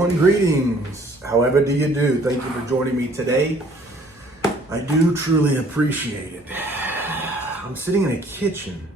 everyone, greetings. However do you do? Thank you for joining me today. I do truly appreciate it. I'm sitting in a kitchen.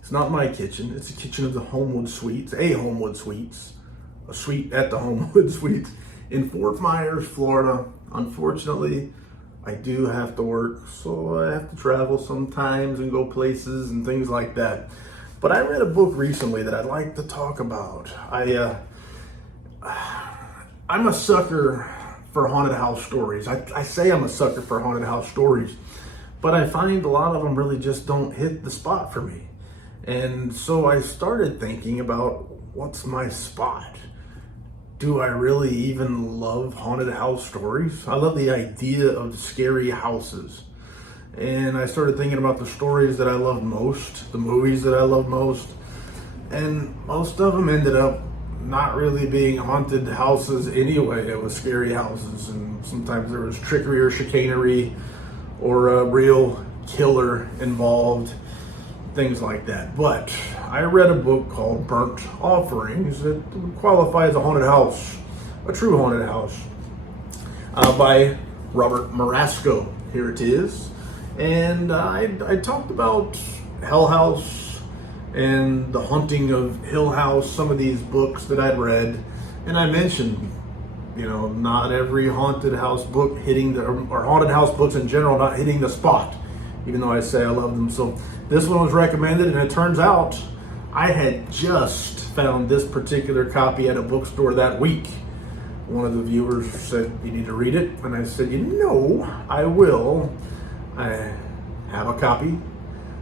It's not my kitchen. It's a kitchen of the Homewood Suites, a suite at the Homewood Suites in Fort Myers, Florida. Unfortunately, I do have to work, so I have to travel sometimes and go places and things like that. But I read a book recently that I'd like to talk about. I'm a sucker for haunted house stories. I say I'm a sucker for haunted house stories, but I find a lot of them really just don't hit the spot for me. And so I started thinking about what's my spot? Do I really even love haunted house stories? I love the idea of scary houses. And I started thinking about the stories that I love most, the movies that I love most, and most of them ended up not really being haunted houses anyway. It was scary houses, and sometimes there was trickery or chicanery or a real killer involved, things like that. But I read a book called Burnt Offerings that would qualify as a haunted house, a true haunted house, by Robert Marasco. Here it is. And I talked about Hell House and The Haunting of Hill House, some of these books that I'd read. And I mentioned, not every haunted house book or haunted house books in general, not hitting the spot, even though I say I love them. So this one was recommended, and it turns out I had just found this particular copy at a bookstore that week. One of the viewers said, "You need to read it." And I said, I will. I have a copy.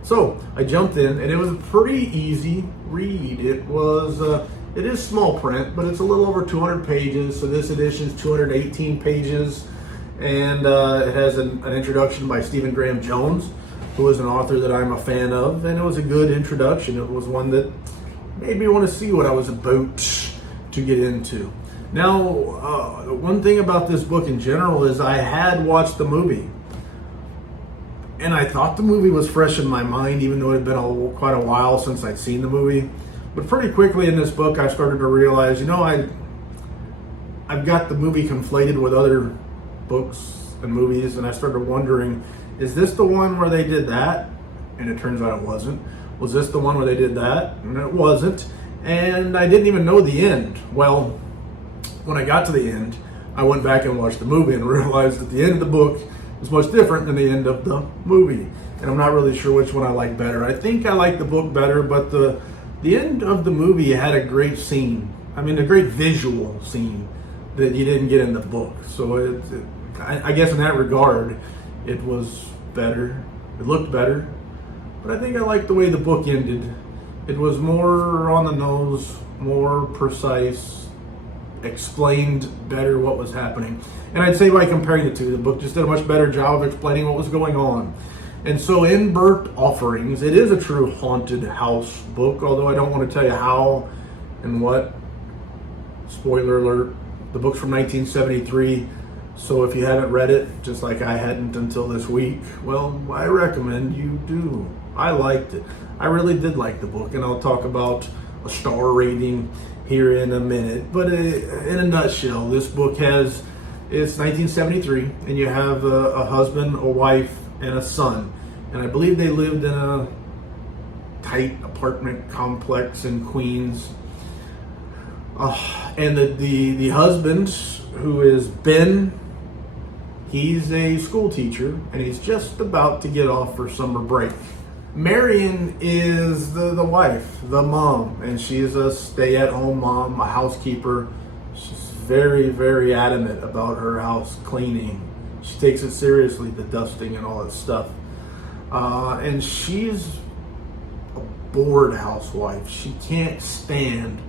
So I jumped in, and it was a pretty easy read. It is small print, but it's a little over 200 pages. So this edition is 218 pages, and it has an introduction by Stephen Graham Jones, who is an author that I'm a fan of, and it was a good introduction. It was one that made me want to see what I was about to get into. Now, one thing about this book in general is I had watched the movie. And I thought the movie was fresh in my mind, even though it had been quite a while since I'd seen the movie. But pretty quickly in this book, I started to realize, I've got the movie conflated with other books and movies, and I started wondering, is this the one where they did that? And it turns out it wasn't. Was this the one where they did that? And it wasn't. And I didn't even know the end. Well, when I got to the end, I went back and watched the movie and realized that the end of the book is much different than the end of the movie. And I'm not really sure which one I like better. I think I like the book better, but the end of the movie had a great scene. A great visual scene that you didn't get in the book. So I guess in that regard, it was better. It looked better. But I think I like the way the book ended. It was more on the nose, more precise, explained better what was happening. And I'd say by comparing the two, the book just did a much better job of explaining what was going on. And so in Burnt Offerings, it is a true haunted house book, although I don't want to tell you how and what. Spoiler alert, the book's from 1973, so if you haven't read it, just like I hadn't until this week, well, I recommend you do. I liked it. I really did like the book, and I'll talk about a star rating here in a minute. But in a nutshell, this book it's 1973, and you have a husband, a wife, and a son. And I believe they lived in a tight apartment complex in Queens. And the husband, who is Ben, he's a school teacher, and he's just about to get off for summer break. Marion is the wife, the mom, and she is a stay-at-home mom, a housekeeper. She's very, very adamant about her house cleaning. She takes it seriously, the dusting and all that stuff. And she's a bored housewife. She can't stand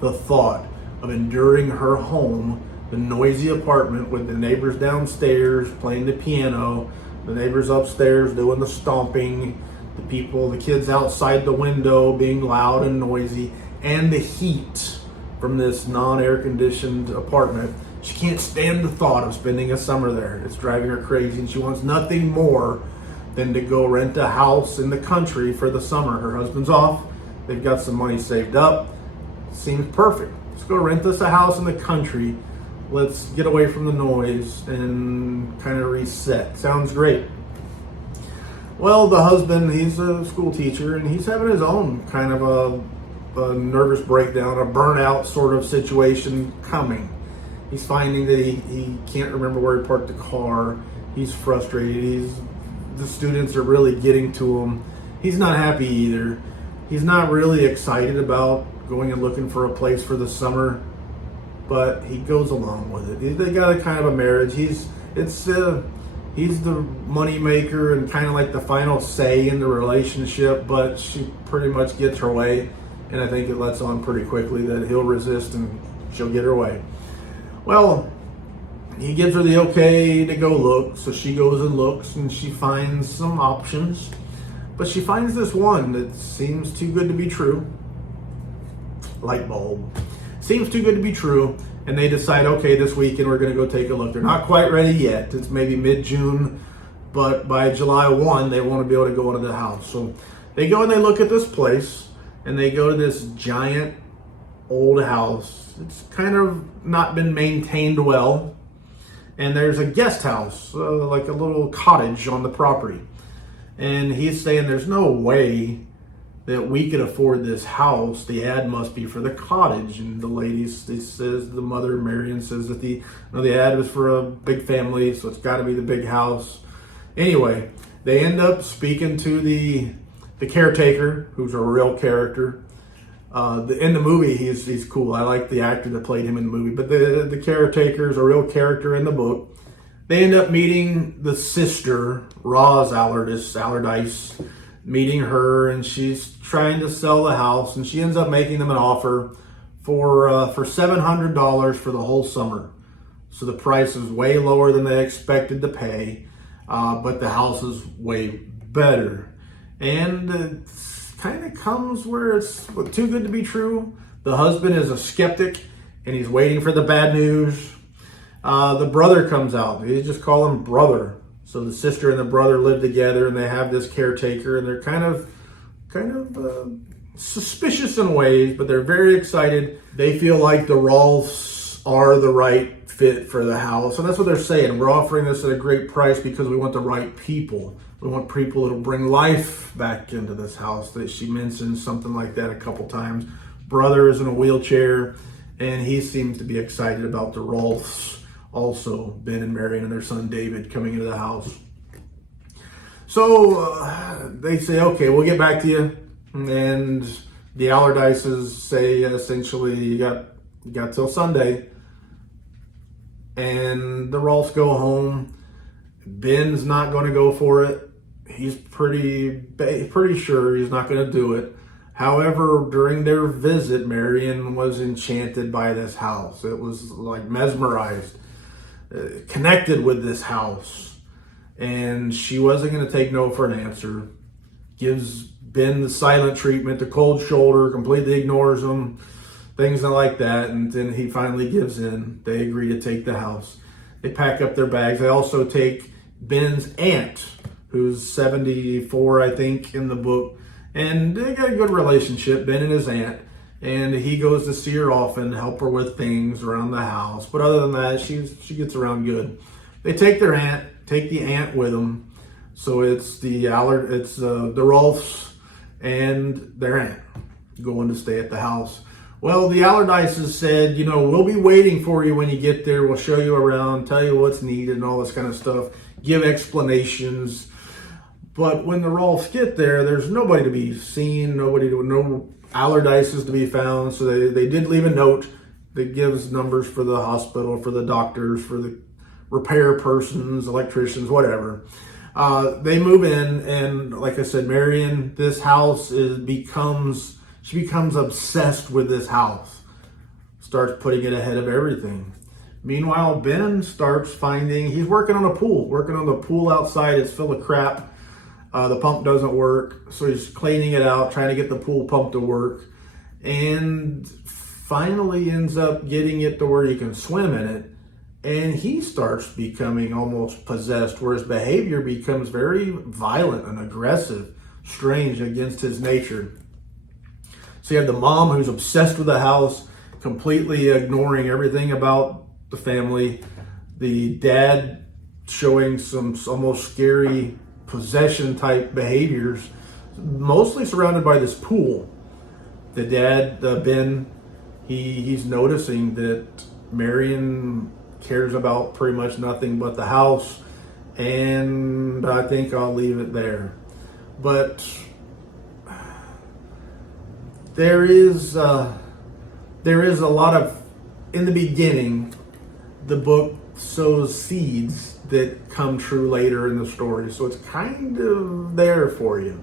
the thought of enduring her home, the noisy apartment with the neighbors downstairs playing the piano, the neighbors upstairs doing the stomping, the kids outside the window being loud and noisy, and the heat from this non-air conditioned apartment. She can't stand the thought of spending a summer there. It's driving her crazy, and she wants nothing more than to go rent a house in the country for the summer. Her husband's off. They've got some money saved up. Seems perfect. let's go rent us a house in the country. Let's get away from the noise and kind of reset. Sounds great. Well, the husband, he's a school teacher, and he's having his own kind of a nervous breakdown, a burnout sort of situation coming. He's finding that he can't remember where he parked the car. He's frustrated. The students are really getting to him. He's not happy either. He's not really excited about going and looking for a place for the summer, but he goes along with it. They got a kind of a marriage. He's the money maker and kind of like the final say in the relationship, but she pretty much gets her way, and I think it lets on pretty quickly that he'll resist and she'll get her way. Well, he gives her the okay to go look, so she goes and looks, and she finds some options, but she finds this one that seems too good to be true. Light bulb. Seems too good to be true, and they decide, okay, this weekend we're going to go take a look. They're not quite ready yet. It's maybe mid-June, but by July 1, they want to be able to go into the house. So they go and they look at this place, and they go to this giant old house. It's kind of not been maintained well, and there's a guest house, like a little cottage on the property. And he's saying there's no way that we could afford this house. The ad must be for the cottage. And the lady says, the mother, Marion, says that the ad was for a big family, so it's got to be the big house. Anyway, they end up speaking to the caretaker, who's a real character. In the movie, he's cool. I like the actor that played him in the movie, but the caretaker is a real character in the book. They end up meeting the sister, Roz Allardyce, meeting her, and she's trying to sell the house, and she ends up making them an offer for $700 for the whole summer. So the price is way lower than they expected to pay, but the house is way better. And it kind of comes where it's too good to be true. The husband is a skeptic, and he's waiting for the bad news. The brother comes out. They just call him brother. So the sister and the brother live together, and they have this caretaker, and they're kind of suspicious in ways, but they're very excited. They feel like the Rolfs are the right fit for the house, and that's what they're saying. We're offering this at a great price because we want the right people. We want people that'll bring life back into this house. That she mentions something like that a couple times. Brother is in a wheelchair, and he seems to be excited about the Rolfs. Also, Ben and Marion and their son David coming into the house. So they say, okay, we'll get back to you. And the Allardyces say, essentially, you got till Sunday. And the Rolfs go home. Ben's not going to go for it. He's pretty sure he's not going to do it. However, during their visit, Marion was enchanted by this house. It was like mesmerized. Connected with this house, and she wasn't going to take no for an answer. Gives Ben the silent treatment, the cold shoulder, completely ignores him, things like that, and then he finally gives in. They agree to take the house. They pack up their bags. They also take Ben's aunt, who's 74, I think, in the book, and they got a good relationship, Ben and his aunt. And he goes to see her often, help her with things around the house. But other than that, she gets around good. They take the aunt with them. So it's the Rolfs and their aunt going to stay at the house. Well, the Allardyces said, we'll be waiting for you when you get there. We'll show you around, tell you what's needed and all this kind of stuff. Give explanations. But when the Rolfs get there, there's nobody to be seen, no Allardyces to be found. So they did leave a note that gives numbers for the hospital, for the doctors, for the repair persons, electricians, whatever. They move in, and like I said, Marion, this house becomes obsessed with this house. Starts putting it ahead of everything. Meanwhile, Ben starts he's working on the pool outside. It's full of crap. The pump doesn't work, so he's cleaning it out, trying to get the pool pump to work, and finally ends up getting it to where you can swim in it. And he starts becoming almost possessed, where his behavior becomes very violent and aggressive, strange against his nature. So you have the mom who's obsessed with the house, completely ignoring everything about the family. The dad showing some almost scary possession type behaviors, mostly surrounded by this pool. The dad, Ben, he's noticing that Marion cares about pretty much nothing but the house, and I think I'll leave it there. But there is a lot of, in the beginning, the book sows seeds that come true later in the story, so it's kind of there for you.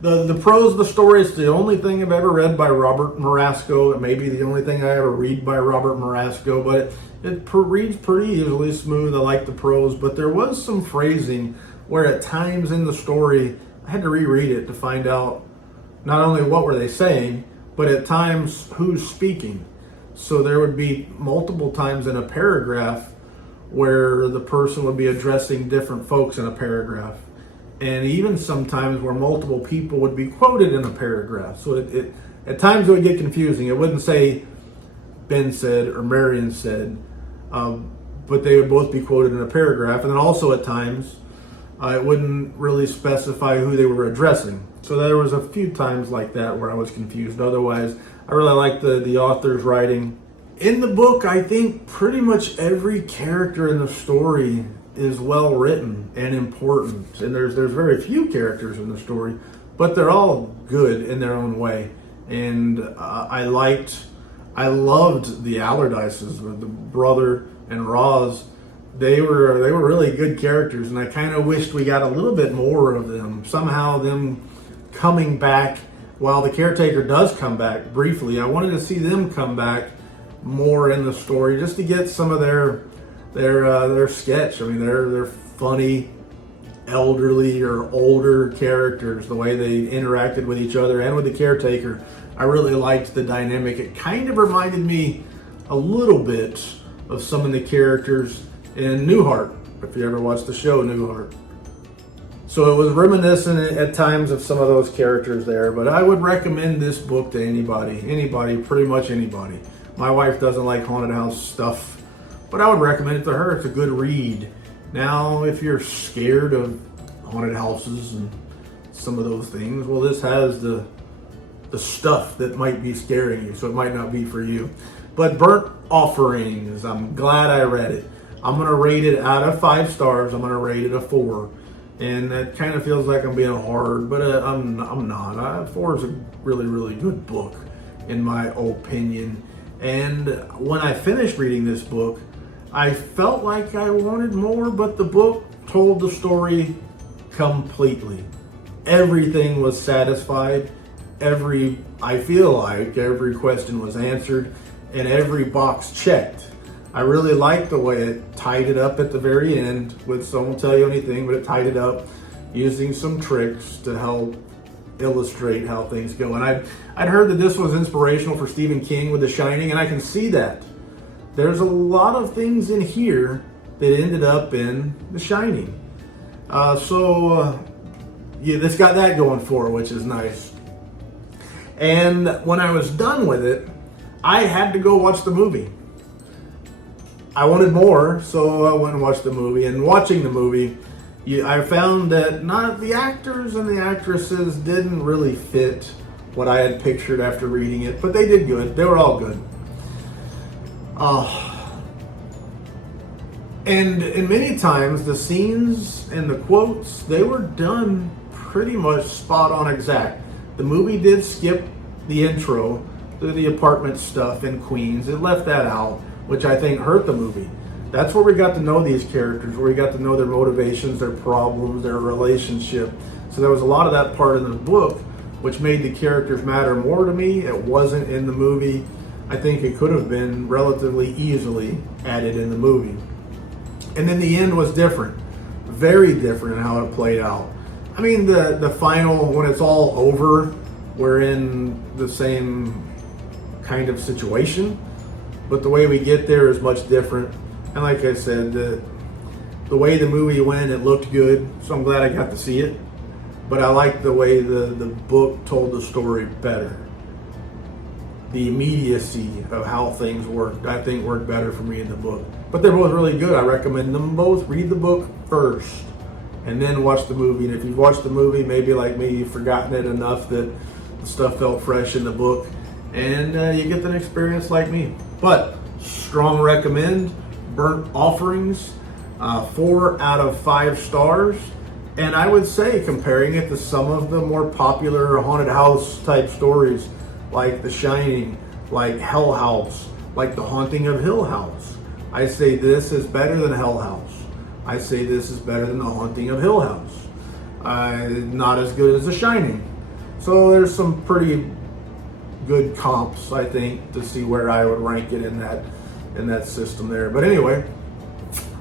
The prose of the story is the only thing I've ever read by Robert Marasco. It may be the only thing I ever read by Robert Marasco, but it reads pretty easily, smooth. I like the prose, but there was some phrasing where at times in the story I had to reread it to find out not only what were they saying, but at times who's speaking. So there would be multiple times in a paragraph where the person would be addressing different folks in a paragraph. And even sometimes where multiple people would be quoted in a paragraph. So it at times it would get confusing. It wouldn't say Ben said or Marion said, but they would both be quoted in a paragraph. And then also at times it wouldn't really specify who they were addressing. So there was a few times like that where I was confused. Otherwise, I really like the author's writing. In the book, I think pretty much every character in the story is well written and important. And there's very few characters in the story, but they're all good in their own way. And I loved the Allardyces, the brother and Roz. They were really good characters, and I kind of wished we got a little bit more of them. Somehow them coming back, while the caretaker does come back briefly, I wanted to see them come back more in the story, just to get some of their sketch. I mean, they're funny, elderly or older characters. The way they interacted with each other and with the caretaker, I really liked the dynamic. It kind of reminded me a little bit of some of the characters in Newhart, if you ever watched the show Newhart. So it was reminiscent at times of some of those characters there, but I would recommend this book to anybody, pretty much anybody. My wife doesn't like haunted house stuff, but I would recommend it to her. It's a good read. Now, if you're scared of haunted houses and some of those things, well, this has the stuff that might be scaring you, so it might not be for you. But Burnt Offerings, I'm glad I read it. I'm going to rate it out of 5 stars. I'm going to rate it a 4. And that kind of feels like I'm being hard, but I'm not. 4 is a really, really good book, in my opinion. And when I finished reading this book, I felt like I wanted more, but the book told the story completely. Everything was satisfied. I feel like every question was answered and every box checked. I really liked the way it tied it up at the very end, which I won't tell you anything, but it tied it up using some tricks to help illustrate how things go. And I'd heard that this was inspirational for Stephen King with The Shining, and I can see that. There's a lot of things in here that ended up in The Shining. Yeah, it's got that going for it, which is nice. And when I was done with it, I had to go watch the movie. I wanted more, so I went and watched the movie. And watching the movie, I found that not the actors and the actresses didn't really fit what I had pictured after reading it, but they did good. They were all good. And many times the scenes and the quotes, they were done pretty much spot on exact. The movie did skip the intro to the apartment stuff in Queens. It left that out, which I think hurt the movie. That's where we got to know these characters, where we got to know their motivations, their problems, their relationship. So there was a lot of that part in the book, which made the characters matter more to me. It wasn't in the movie. I think it could have been relatively easily added in the movie. And then the end was different, very different in how it played out. I mean, the final, when it's all over, we're in the same kind of situation, but the way we get there is much different. And like I said, the way the movie went, it looked good, so I'm glad I got to see it. But I like the way the book told the story better. the immediacy of how things worked, I think worked better for me in the book. But they're both really good. I recommend them both. Read the book first and then watch the movie. And if you've watched the movie, maybe like me, you've forgotten it enough that the stuff felt fresh in the book, and you get an experience like me. But strong recommend. Burnt Offerings, 4 out of 5 stars. And I would say, comparing it to some of the more popular haunted house type stories, like The Shining, like Hell House, like The Haunting of Hill House, I say this is better than Hell House. I say this is better than The Haunting of Hill House. Not as good as The Shining. So there's some pretty good comps, I think, to see where I would rank it in that system there. But anyway,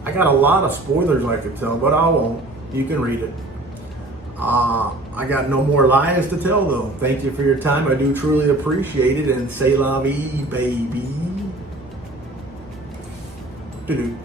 I got a lot of spoilers I could tell, but I won't. You can read it. I got no more lies to tell, though. Thank you for your time. I do truly appreciate it, and c'est la vie, baby. Doo-doo.